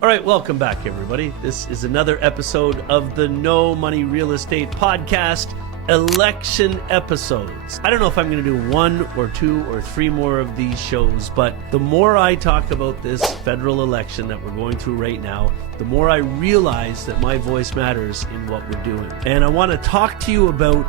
All right, welcome back, everybody. This is another episode of the No Money Real Estate Podcast, election episodes. I don't know if I'm going to do 1 or 2 or 3 more of these shows, but the more I talk about this federal election that we're going through right now, the more I realize that my voice matters in what we're doing. And I want to talk to you about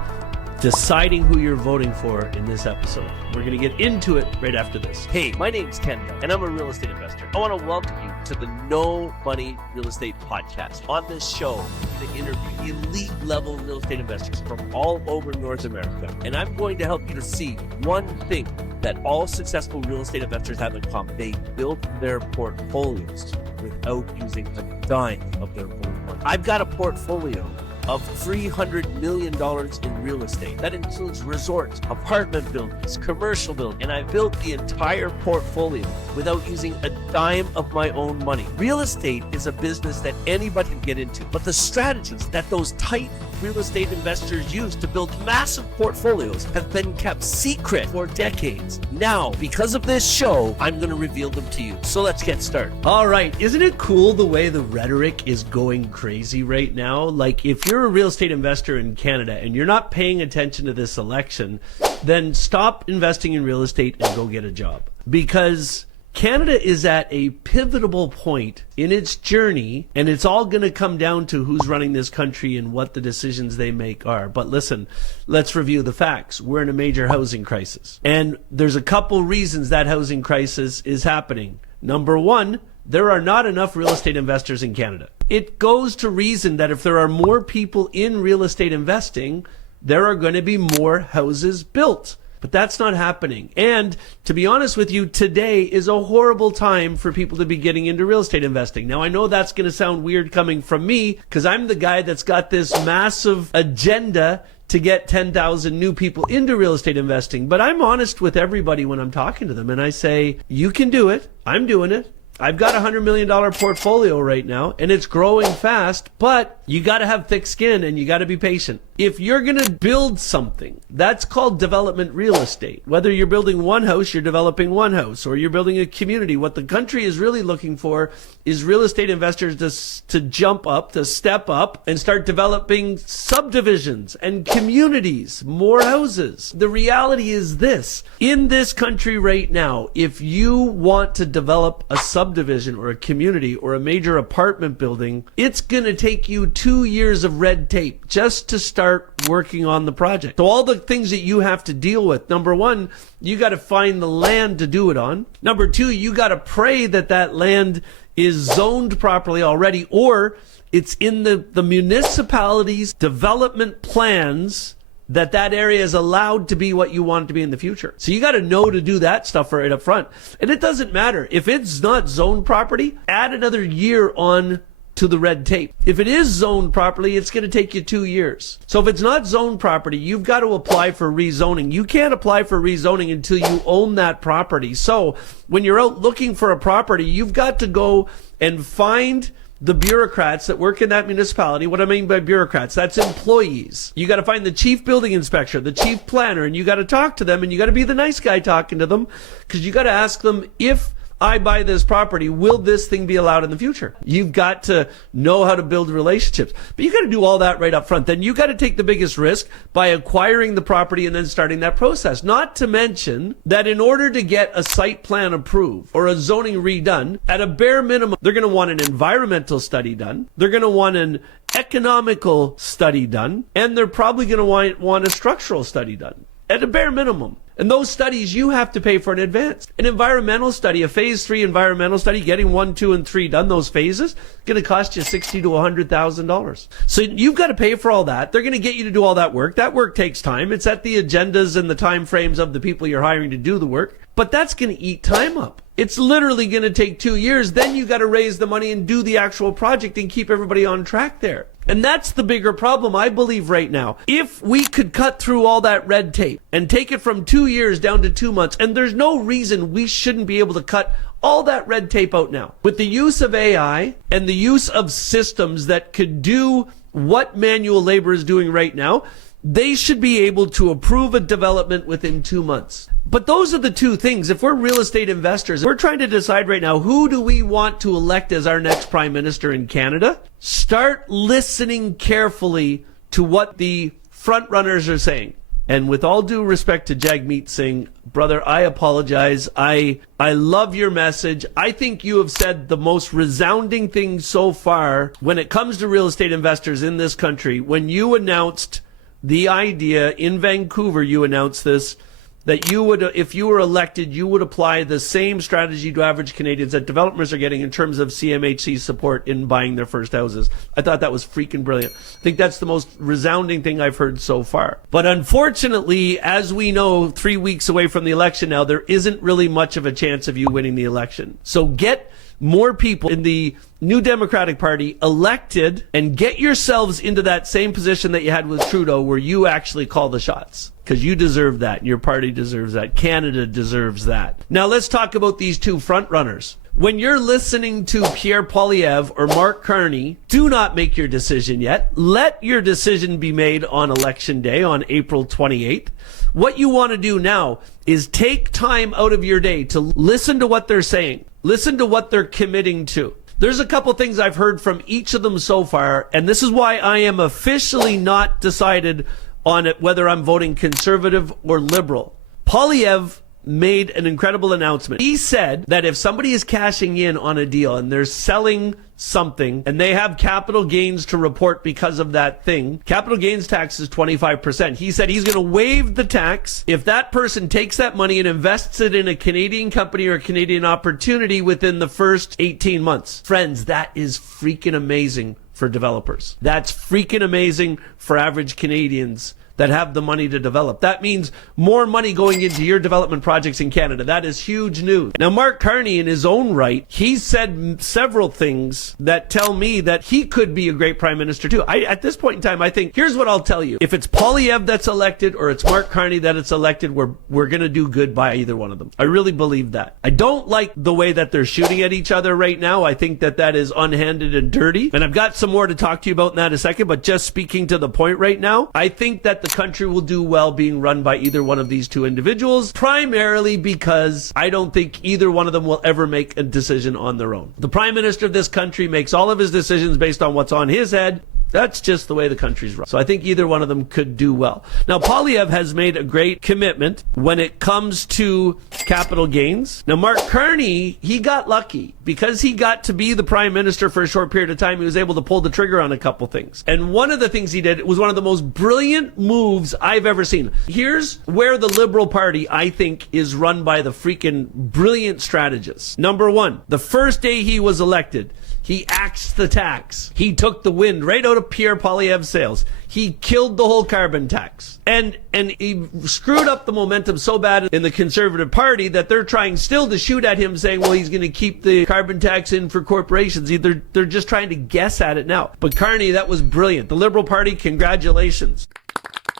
deciding who you're voting for in this episode. We're going to get into it right after this. Hey, my name's Ken, and I'm a real estate investor. I want to welcome you to the No Money Real Estate Podcast. On this show, I'm going to interview elite level real estate investors from all over North America. And I'm going to help you to see one thing that all successful real estate investors have in common. They built their portfolios without using a dime of their own money. I've got a portfolio of $300 million in real estate. That includes resorts, apartment buildings, commercial buildings, and I built the entire portfolio without using a dime of my own money. Real estate is a business that anybody can get into, but the strategies that those tight real estate investors use to build massive portfolios have been kept secret for decades. Now, because of this show, I'm going to reveal them to you. So let's get started. All right, isn't it cool the way the rhetoric is going crazy right now? Like, if you're a real estate investor in Canada and you're not paying attention to this election, then stop investing in real estate and go get a job. Because Canada is at a pivotal point in its journey, and it's all going to come down to who's running this country and what the decisions they make are. But listen, let's review the facts. We're in a major housing crisis, and there's a couple reasons that housing crisis is happening. Number one, there are not enough real estate investors in Canada. It goes to reason that if there are more people in real estate investing, there are going to be more houses built. But that's not happening. And to be honest with you, today is a horrible time for people to be getting into real estate investing. Now, I know that's going to sound weird coming from me because I'm the guy that's got this massive agenda to get 10,000 new people into real estate investing. But I'm honest with everybody when I'm talking to them. And I say, you can do it. I'm doing it. I've got a $100 million portfolio right now, and it's growing fast, but you got to have thick skin and you got to be patient. If you're going to build something, that's called development real estate. Whether you're building one house, you're developing one house, or you're building a community. What the country is really looking for is real estate investors to jump up, to step up, and start developing subdivisions and communities, more houses. The reality is this. In this country right now, if you want to develop a subdivision or a community or a major apartment building, it's going to take you 2 years of red tape just to start working on the project. So all the things that you have to deal with, number one, you got to find the land to do it on. Number two, you got to pray that that land is zoned properly already, or it's in the municipality's development plans that area is allowed to be what you want it to be in the future. So you got to know to do that stuff right up front. And it doesn't matter. If it's not zoned property, add another year on to the red tape. If it is zoned properly, it's going to take you 2 years. So if it's not zoned property, you've got to apply for rezoning. You can't apply for rezoning until you own that property. So when you're out looking for a property, you've got to go and find the bureaucrats that work in that municipality. What I mean by bureaucrats, that's employees. You got to find the chief building inspector, the chief planner, and you got to talk to them, and you got to be the nice guy talking to them, because you got to ask them, if I buy this property, will this thing be allowed in the future? You've got to know how to build relationships. But you got to do all that right up front. Then you got to take the biggest risk by acquiring the property and then starting that process. Not to mention that in order to get a site plan approved or a zoning redone, at a bare minimum, they're going to want an environmental study done. They're going to want an economical study done. And they're probably going to want a structural study done at a bare minimum. And those studies you have to pay for in advance. An environmental study, a phase 3 environmental study, getting 1, 2, and 3 done, those phases, going to cost you $60,000 to $100,000. So you've got to pay for all that. They're going to get you to do all that work. That work takes time. It's at the agendas and the time frames of the people you're hiring to do the work. But that's going to eat time up. It's literally going to take 2 years. Then you got to raise the money and do the actual project and keep everybody on track there. And that's the bigger problem, I believe, right now. If we could cut through all that red tape and take it from 2 years down to 2 months, and there's no reason we shouldn't be able to cut all that red tape out now. With the use of AI and the use of systems that could do what manual labor is doing right now, they should be able to approve a development within 2 months. But those are the two things. If we're real estate investors, we're trying to decide right now, who do we want to elect as our next prime minister in Canada? Start listening carefully to what the front runners are saying. And with all due respect to Jagmeet Singh, brother, I apologize. I love your message. I think you have said the most resounding thing so far when it comes to real estate investors in this country. When you announced the idea in Vancouver, you announced this, that you would, if you were elected, you would apply the same strategy to average Canadians that developers are getting in terms of CMHC support in buying their first houses. I thought that was freaking brilliant. I think that's the most resounding thing I've heard so far. But unfortunately, as we know, 3 weeks away from the election now, there isn't really much of a chance of you winning the election. So get more people in the New Democratic Party elected and get yourselves into that same position that you had with Trudeau, where you actually call the shots. Because you deserve that. Your party deserves that. Canada deserves that. Now let's talk about these two front runners. When you're listening to Pierre Poilievre or Mark Carney, do not make your decision yet. Let your decision be made on Election Day on April 28th. What you want to do now is take time out of your day to listen to what they're saying. Listen to what they're committing to. There's a couple things I've heard from each of them so far, and this is why I am officially not decided on it whether I'm voting conservative or liberal. Poilievre made an incredible announcement. He said that if somebody is cashing in on a deal and they're selling something and they have capital gains to report because of that thing, capital gains tax is 25%. He said he's going to waive the tax if that person takes that money and invests it in a Canadian company or a Canadian opportunity within the first 18 months. Friends, that is freaking amazing for developers. That's freaking amazing for average Canadians that have the money to develop. That means more money going into your development projects in Canada. That is huge news. Now, Mark Carney, in his own right, he said several things that tell me that he could be a great prime minister too. At this point in time, I think, here's what I'll tell you. If it's Poilievre that's elected or it's Mark Carney that it's elected, we're going to do good by either one of them. I really believe that. I don't like the way that they're shooting at each other right now. I think that is unhanded and dirty. And I've got some more to talk to you about in that in a second, but just speaking to the point right now, I think that the country will do well being run by either one of these two individuals, primarily because I don't think either one of them will ever make a decision on their own. The prime minister of this country makes all of his decisions based on what's on his head. That's just the way the country's run. So I think either one of them could do well. Now, Poilievre has made a great commitment when it comes to capital gains. Now, Mark Carney, he got lucky because he got to be the prime minister for a short period of time. He was able to pull the trigger on a couple things. And one of the things he did was one of the most brilliant moves I've ever seen. Here's where the Liberal Party, I think, is run by the freaking brilliant strategists. Number one, the first day he was elected, he axed the tax. He took the wind right out of Pierre Poilievre's sails. He killed the whole carbon tax. And he screwed up the momentum so bad in the Conservative Party that they're trying still to shoot at him, saying, well, he's going to keep the carbon tax in for corporations. They're just trying to guess at it now. But Carney, that was brilliant. The Liberal Party, congratulations.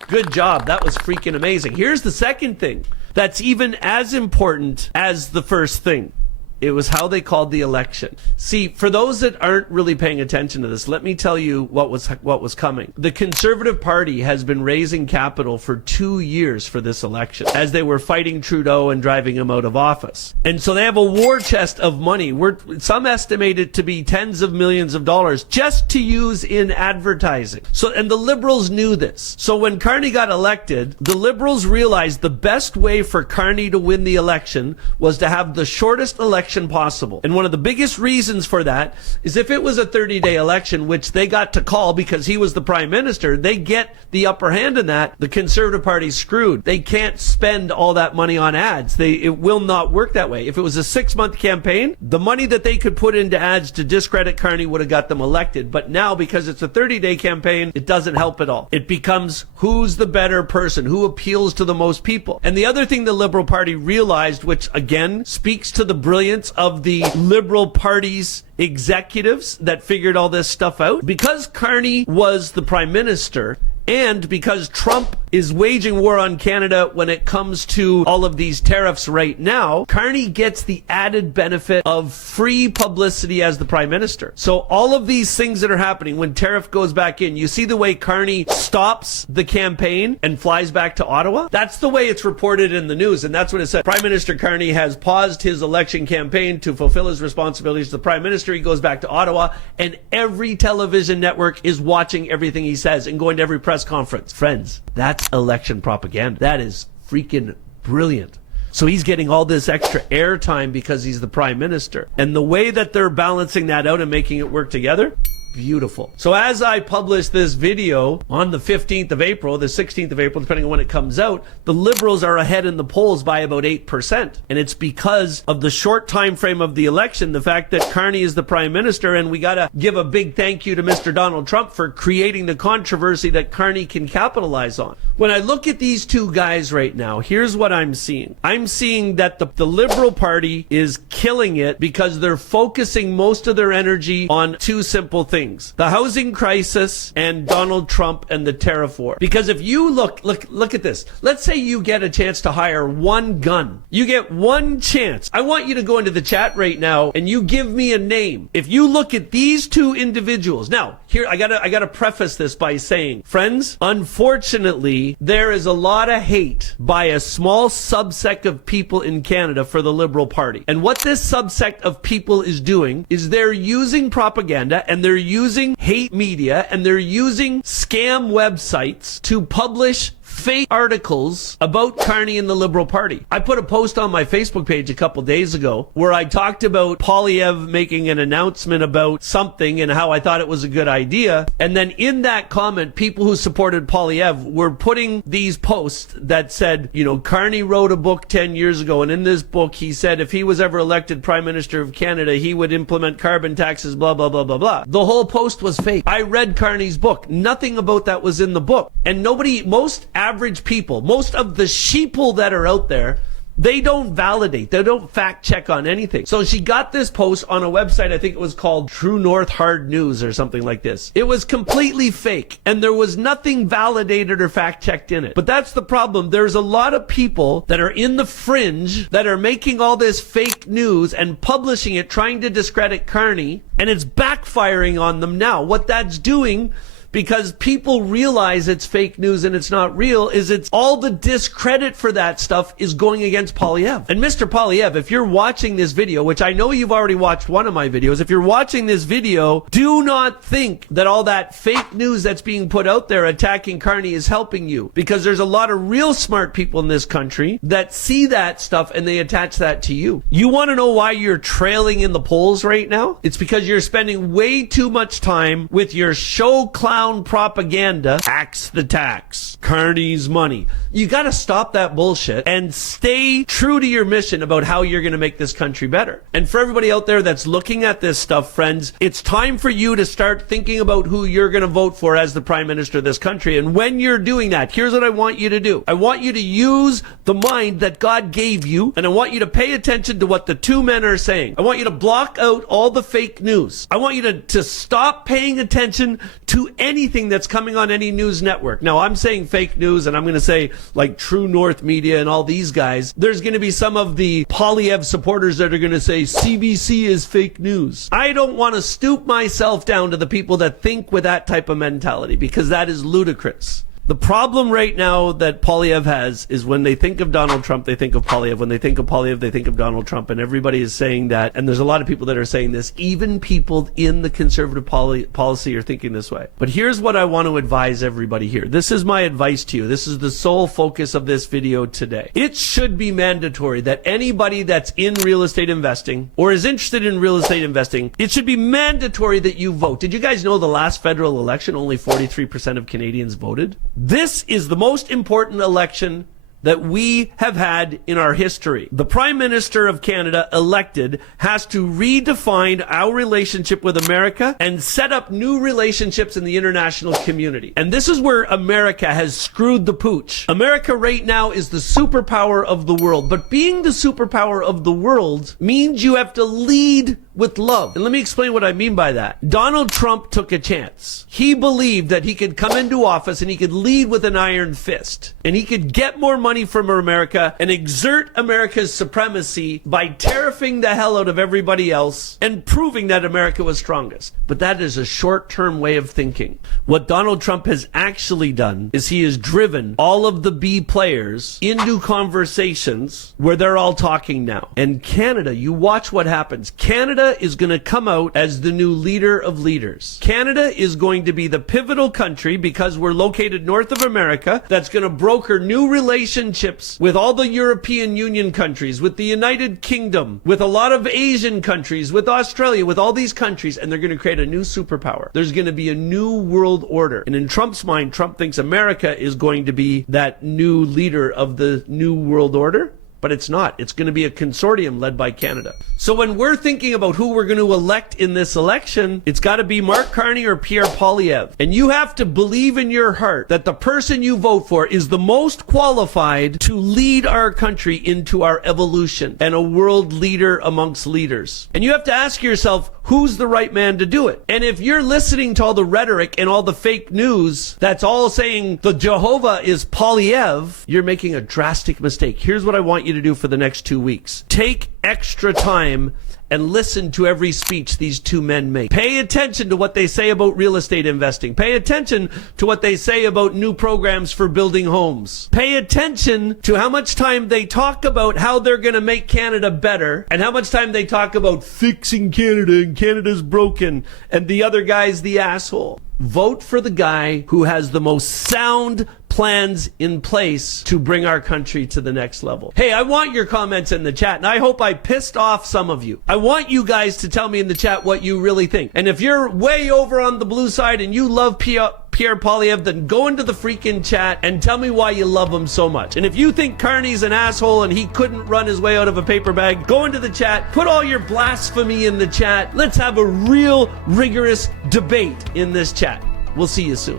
Good job. That was freaking amazing. Here's the second thing that's even as important as the first thing. It was how they called the election. See, for those that aren't really paying attention to this, let me tell you what was coming. The Conservative Party has been raising capital for 2 years for this election as they were fighting Trudeau and driving him out of office. And so they have a war chest of money. Some estimate it to be tens of millions of dollars just to use in advertising. And the Liberals knew this. So when Carney got elected, the Liberals realized the best way for Carney to win the election was to have the shortest election possible. And one of the biggest reasons for that is if it was a 30-day election, which they got to call because he was the prime minister, they get the upper hand in that. The Conservative Party's screwed. They can't spend all that money on ads. It will not work that way. If it was a 6-month campaign, the money that they could put into ads to discredit Carney would have got them elected. But now, because it's a 30-day campaign, it doesn't help at all. It becomes who's the better person, who appeals to the most people. And the other thing the Liberal Party realized, which again speaks to the brilliance of the Liberal Party's executives that figured all this stuff out, because Carney was the prime minister and because Trump is waging war on Canada when it comes to all of these tariffs right now, Carney gets the added benefit of free publicity as the prime minister. So all of these things that are happening when tariff goes back in, you see the way Carney stops the campaign and flies back to Ottawa? That's the way it's reported in the news, and that's what it said. Prime Minister Carney has paused his election campaign to fulfill his responsibilities as the prime minister. He goes back to Ottawa, and every television network is watching everything he says and going to every press conference. Friends, that's election propaganda. That is freaking brilliant. So he's getting all this extra airtime because he's the prime minister. And the way that they're balancing that out and making it work together, beautiful. So as I publish this video on the 15th of April, the 16th of April, depending on when it comes out, the Liberals are ahead in the polls by about 8%. And it's because of the short time frame of the election, the fact that Carney is the prime minister, and we got to give a big thank you to Mr. Donald Trump for creating the controversy that Carney can capitalize on. When I look at these two guys right now, here's what I'm seeing. I'm seeing that the Liberal Party is killing it because they're focusing most of their energy on two simple things: the housing crisis and Donald Trump and the tariff war. Because if you look at this, let's say you get a chance to hire one gun. You get one chance. I want you to go into the chat right now and you give me a name. If you look at these two individuals, now here I gotta preface this by saying, friends, unfortunately, there is a lot of hate by a small subsect of people in Canada for the Liberal Party. And what this subsect of people is doing is they're using propaganda, and they're using hate media, and they're using scam websites to publish fake articles about Carney and the Liberal Party. I put a post on my Facebook page a couple days ago where I talked about Poilievre making an announcement about something and how I thought it was a good idea. And then in that comment, people who supported Poilievre were putting these posts that said, you know, Carney wrote a book 10 years ago, and in this book he said if he was ever elected Prime Minister of Canada, he would implement carbon taxes, blah, blah, blah, blah, blah. The whole post was fake. I read Carney's book. Nothing about that was in the book. And most average people, most of the sheeple that are out there, they don't validate, they don't fact check on anything. So she got this post on a website, I think it was called True North Hard News or something like this. It was completely fake, and there was nothing validated or fact checked in it. But that's the problem. There's a lot of people that are in the fringe that are making all this fake news and publishing it, trying to discredit Carney, and it's backfiring on them now. What that's doing, because people realize it's fake news and it's not real, is it's all the discredit for that stuff is going against Poilievre. And Mr. Poilievre, if you're watching this video, which I know you've already watched one of my videos, if you're watching this video, do not think that all that fake news that's being put out there attacking Carney is helping you, because there's a lot of real smart people in this country that see that stuff and they attach that to you. You want to know why you're trailing in the polls right now? It's because you're spending way too much time with your show clown propaganda, tax the tax, Carney's money. You got to stop that bullshit and stay true to your mission about how you're going to make this country better. And for everybody out there that's looking at this stuff, friends, it's time for you to start thinking about who you're going to vote for as the prime minister of this country. And when you're doing that, here's what I want you to do. I want you to use the mind that God gave you, and I want you to pay attention to what the two men are saying. I want you to block out all the fake news. I want you to stop paying attention to anything that's coming on any news network. Now, I'm saying fake news, and I'm going to say like True North Media and all these guys. There's going to be some of the Poilievre supporters that are going to say CBC is fake news. I don't want to stoop myself down to the people that think with that type of mentality, because that is ludicrous. The problem right now that Poilievre has is when they think of Donald Trump, they think of Poilievre. When they think of Poilievre, they think of Donald Trump. And everybody is saying that. And there's a lot of people that are saying this. Even people in the conservative policy are thinking this way. But here's what I want to advise everybody here. This is my advice to you. This is the sole focus of this video today. It should be mandatory that anybody that's in real estate investing or is interested in real estate investing, it should be mandatory that you vote. Did you guys know the last federal election, only 43% of Canadians voted? This is the most important election that we have had in our history. The Prime Minister of Canada elected has to redefine our relationship with America and set up new relationships in the international community. And this is where America has screwed the pooch. America right now is the superpower of the world, but being the superpower of the world means you have to lead with love. And let me explain what I mean by that. Donald Trump took a chance. He believed that he could come into office and he could lead with an iron fist. And he could get more money from America and exert America's supremacy by tariffing the hell out of everybody else and proving that America was strongest. But that is a short-term way of thinking. What Donald Trump has actually done is he has driven all of the B players into conversations where they're all talking now. And Canada, you watch what happens. Canada is going to come out as the new leader of leaders. Canada is going to be the pivotal country because we're located north of America that's going to broker new relationships with all the European Union countries, with the United Kingdom, with a lot of Asian countries, with Australia, with all these countries, and they're going to create a new superpower. There's going to be a new world order. And in Trump's mind, Trump thinks America is going to be that new leader of the new world order. But it's not. It's going to be a consortium led by Canada. So when we're thinking about who we're going to elect in this election, it's got to be Mark Carney or Pierre Poilievre. And you have to believe in your heart that the person you vote for is the most qualified to lead our country into our evolution and a world leader amongst leaders. And you have to ask yourself, who's the right man to do it? And if you're listening to all the rhetoric and all the fake news that's all saying the Jehovah is Poilievre, you're making a drastic mistake. Here's what I want you to do for the next 2 weeks. Take extra time and listen to every speech these two men make. Pay attention to what they say about real estate investing. Pay attention to what they say about new programs for building homes. Pay attention to how much time they talk about how they're going to make Canada better and how much time they talk about fixing Canada and Canada's broken and the other guy's the asshole. Vote for the guy who has the most sound plans in place to bring our country to the next level. Hey, I want your comments in the chat, and I hope I pissed off some of you. I want you guys to tell me in the chat what you really think. And if you're way over on the blue side and you love Pierre Poilievre, then go into the freaking chat and tell me why you love him so much. And if you think Carney's an asshole and he couldn't run his way out of a paper bag, go into the chat, put all your blasphemy in the chat. Let's have a real rigorous debate in this chat. We'll see you soon.